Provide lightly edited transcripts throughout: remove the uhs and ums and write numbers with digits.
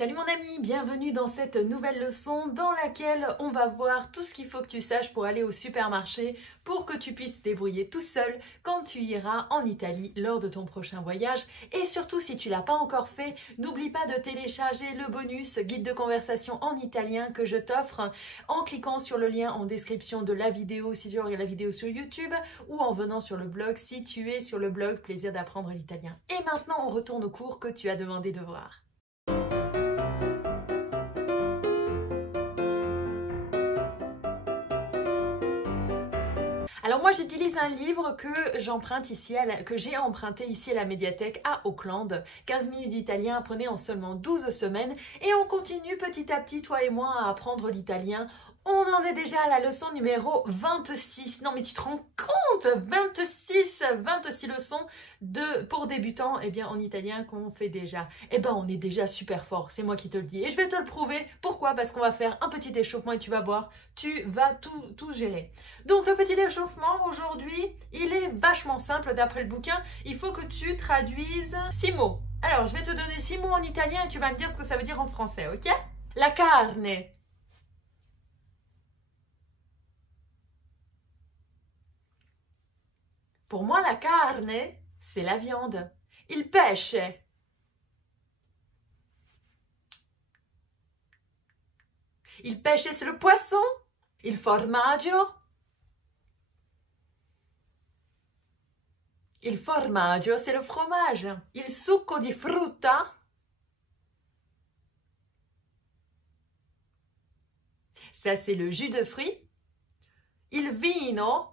Salut mon ami, bienvenue dans cette nouvelle leçon dans laquelle on va voir tout ce qu'il faut que tu saches pour aller au supermarché pour que tu puisses te débrouiller tout seul quand tu iras en Italie lors de ton prochain voyage. Et surtout, si tu ne l'as pas encore fait, n'oublie pas de télécharger le bonus guide de conversation en italien que je t'offre en cliquant sur le lien en description de la vidéo si tu regardes la vidéo sur YouTube ou en venant sur le blog si tu es sur le blog Plaisir d'apprendre l'italien. Et maintenant, on retourne au cours que tu as demandé de voir. Alors moi j'utilise un livre que j'ai emprunté ici à la médiathèque à Auckland, 15 minutes d'italien apprenez en seulement 12 semaines et on continue petit à petit toi et moi à apprendre l'italien. On en est déjà à la leçon numéro 26. Non mais tu te rends compte, 26 leçons pour débutants en italien qu'on fait déjà. On est déjà super fort, c'est moi qui te le dis. Et je vais te le prouver. Pourquoi? Parce qu'on va faire un petit échauffement et tu vas voir, tu vas tout gérer. Donc le petit échauffement aujourd'hui, il est vachement simple d'après le bouquin. Il faut que tu traduises 6 mots. Alors je vais te donner 6 mots en italien et tu vas me dire ce que ça veut dire en français, ok? La carne. Pour moi, la carne, c'est la viande. Il pesce. Il pesce, c'est le poisson. Il formaggio. Il formaggio, c'est le fromage. Il succo di frutta. Ça, c'est le jus de fruits. Il vino.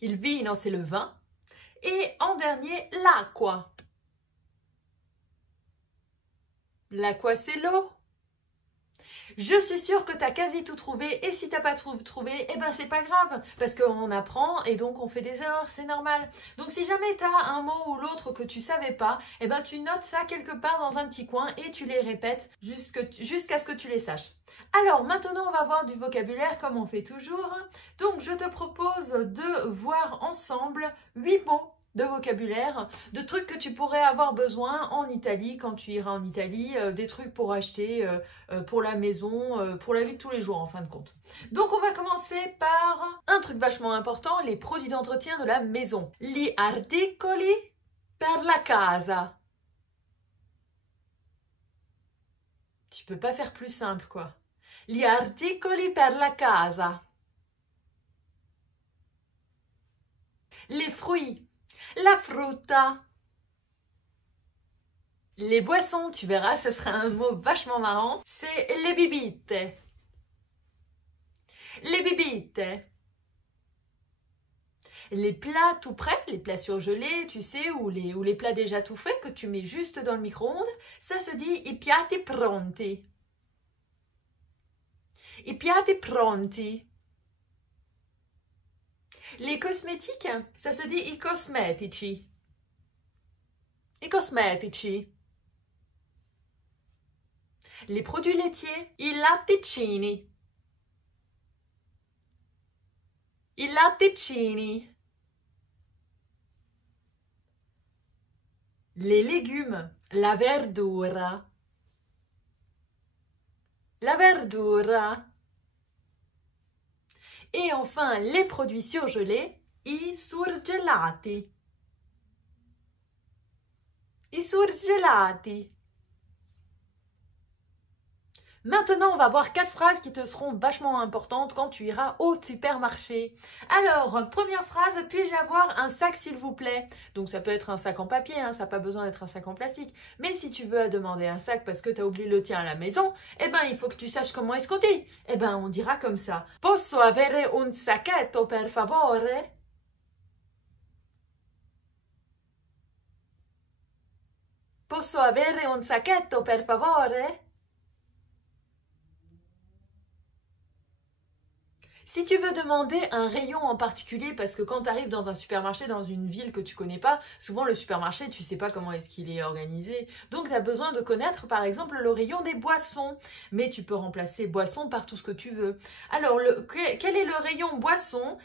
Il vino, c'est le vin. Et en dernier, l'acqua. L'acqua, c'est l'eau. Je suis sûre que tu as quasi tout trouvé et si tu n'as pas trouvé, c'est pas grave parce qu'on apprend et donc on fait des erreurs, c'est normal. Donc si jamais tu as un mot ou l'autre que tu savais pas, tu notes ça quelque part dans un petit coin et tu les répètes jusqu'à ce que tu les saches. Alors maintenant on va voir du vocabulaire comme on fait toujours. Donc je te propose de voir ensemble 8 mots de vocabulaire, de trucs que tu pourrais avoir besoin en Italie quand tu iras en Italie, des trucs pour acheter pour la maison, pour la vie de tous les jours en fin de compte. Donc on va commencer par un truc vachement important, les produits d'entretien de la maison. Gli articoli per la casa. Tu peux pas faire plus simple quoi. Gli articoli per la casa. Les fruits. La frutta. Les boissons, tu verras, ce sera un mot vachement marrant. C'est les bibite. Les bibite. Les plats tout prêts, les plats surgelés, tu sais, ou les plats déjà tout faits que tu mets juste dans le micro-ondes, ça se dit i piatti pronti. I piatti pronti. Les cosmétiques, ça se dit i cosmetici. I cosmetici. Les produits laitiers, i latticini. I latticini. Les légumes, la verdura. La verdura. Et enfin, les produits surgelés, i surgelati. I surgelati. Maintenant, on va voir 4 phrases qui te seront vachement importantes quand tu iras au supermarché. Alors, première phrase, puis-je avoir un sac s'il vous plaît? Donc ça peut être un sac en papier, ça n'a pas besoin d'être un sac en plastique. Mais si tu veux demander un sac parce que tu as oublié le tien à la maison, il faut que tu saches comment est-ce qu'on dit. On dira comme ça. Posso avere un sacchetto per favore? Posso avere un sacchetto per favore? Si tu veux demander un rayon en particulier, parce que quand tu arrives dans un supermarché, dans une ville que tu connais pas, souvent le supermarché, tu sais pas comment est-ce qu'il est organisé. Donc tu as besoin de connaître par exemple le rayon des boissons. Mais tu peux remplacer boisson par tout ce que tu veux. Alors, quel est le rayon boisson?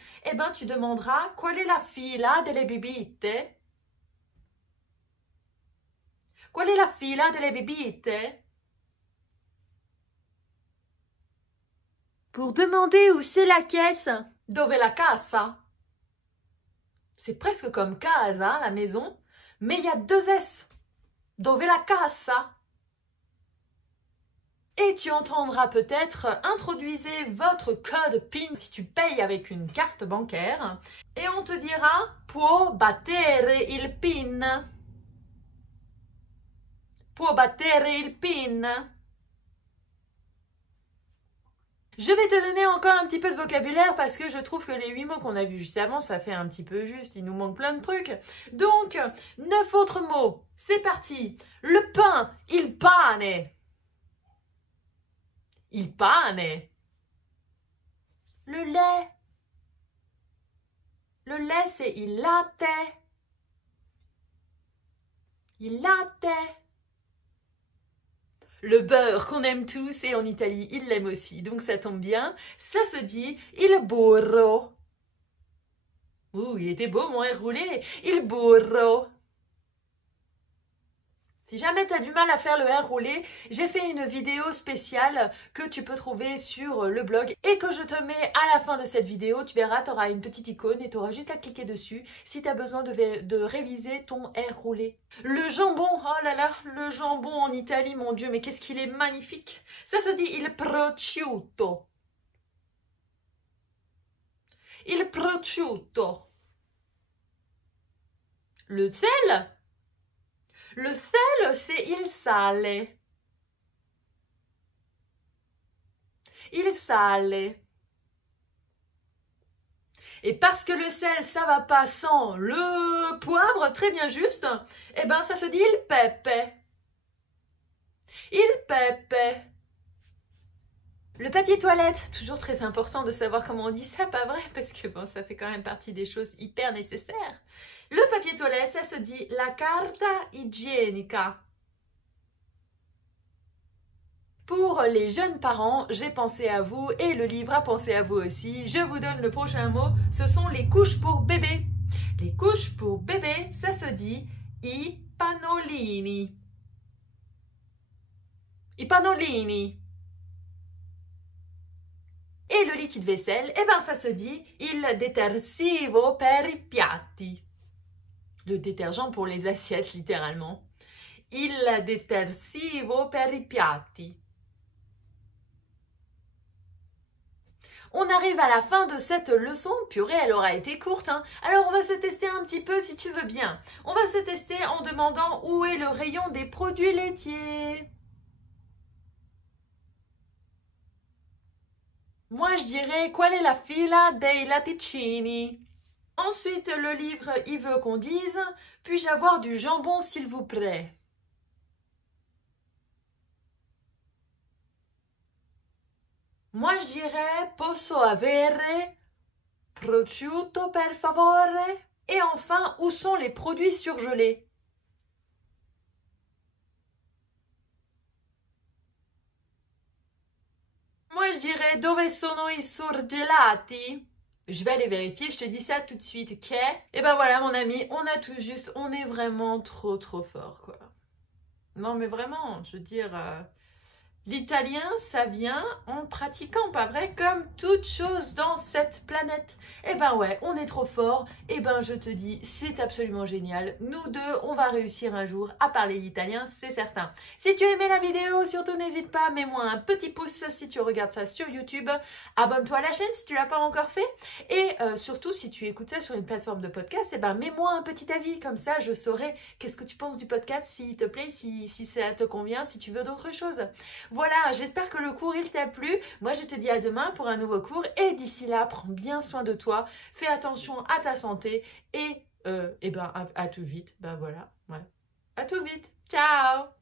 Tu demanderas qual è la fila delle bibite? Qual è la fila delle bibite? Pour demander où c'est la caisse. Dove la cassa? C'est presque comme casa, la maison, mais il y a 2 S. Dove la cassa? Et tu entendras peut-être introduisez votre code PIN si tu payes avec une carte bancaire. Et on te dira può battere il PIN. Può battere il PIN. Je vais te donner encore un petit peu de vocabulaire parce que je trouve que les 8 mots qu'on a vus juste avant, ça fait un petit peu juste. Il nous manque plein de trucs. Donc, 9 autres mots. C'est parti. Le pain, il pane. Il pane. Le lait. Le lait, c'est il latte. Il latte. Le beurre qu'on aime tous et en Italie, ils l'aiment aussi, donc ça tombe bien. Ça se dit il burro. Ouh, il était beau mon air roulé. Il burro. Si jamais tu as du mal à faire le R roulé, j'ai fait une vidéo spéciale que tu peux trouver sur le blog et que je te mets à la fin de cette vidéo. Tu verras, tu auras une petite icône et tu auras juste à cliquer dessus si tu as besoin de réviser ton R roulé. Le jambon, oh là là, le jambon en Italie, mon Dieu, mais qu'est-ce qu'il est magnifique. Ça se dit il prosciutto. Il prosciutto. Le sel. Le sel, c'est il sale. Il sale. Et parce que le sel, ça va pas sans le poivre, très bien juste, eh ben ça se dit il pepe. Il pepe. Le papier toilette, toujours très important de savoir comment on dit ça, pas vrai? Parce que bon, ça fait quand même partie des choses hyper nécessaires. Le papier toilette, ça se dit la carta igienica. Pour les jeunes parents, j'ai pensé à vous et le livre a pensé à vous aussi. Je vous donne le prochain mot, ce sont les couches pour bébé. Les couches pour bébé, ça se dit i pannolini. I pannolini. Et le liquide vaisselle, eh ben ça se dit il detersivo per i piatti. Le détergent pour les assiettes, littéralement. Il detersivo per i piatti. On arrive à la fin de cette leçon. Purée, elle aura été courte, hein. Alors, on va se tester un petit peu si tu veux bien. On va se tester en demandant où est le rayon des produits laitiers. Moi, je dirais qual è la fila dei latticini. Ensuite, le livre, il veut qu'on dise « Puis-je avoir du jambon, s'il vous plaît ?» Moi, je dirais « Posso avere prosciutto, per favore ?» Et enfin, où sont les produits surgelés? Moi, je dirais « Dove sono i surgelati ?» Je vais aller vérifier, je te dis ça tout de suite, ok? Et ben voilà mon ami, on a tout juste, on est vraiment trop fort quoi. Non mais vraiment, je veux dire, l'italien ça vient en pratiquant, pas vrai? Comme toute chose dans cette planète. Et ben ouais, on est trop fort, et ben je te dis, c'est absolument génial. Nous deux, on va réussir un jour à parler l'italien, c'est certain. Si tu as aimé la vidéo, surtout n'hésite pas, mets-moi un petit pouce si tu regardes ça sur YouTube. Abonne-toi à la chaîne si tu l'as pas encore fait. Et surtout, si tu écoutes ça sur une plateforme de podcast, et ben mets-moi un petit avis, comme ça je saurai qu'est-ce que tu penses du podcast, s'il te plaît, si ça te convient, si tu veux d'autres choses. Voilà, j'espère que le cours il t'a plu. Moi je te dis à demain pour un nouveau cours et d'ici là, prends bien soin de toi, fais attention à ta santé et ben à tout vite. Ben voilà, ouais. À tout vite. Ciao!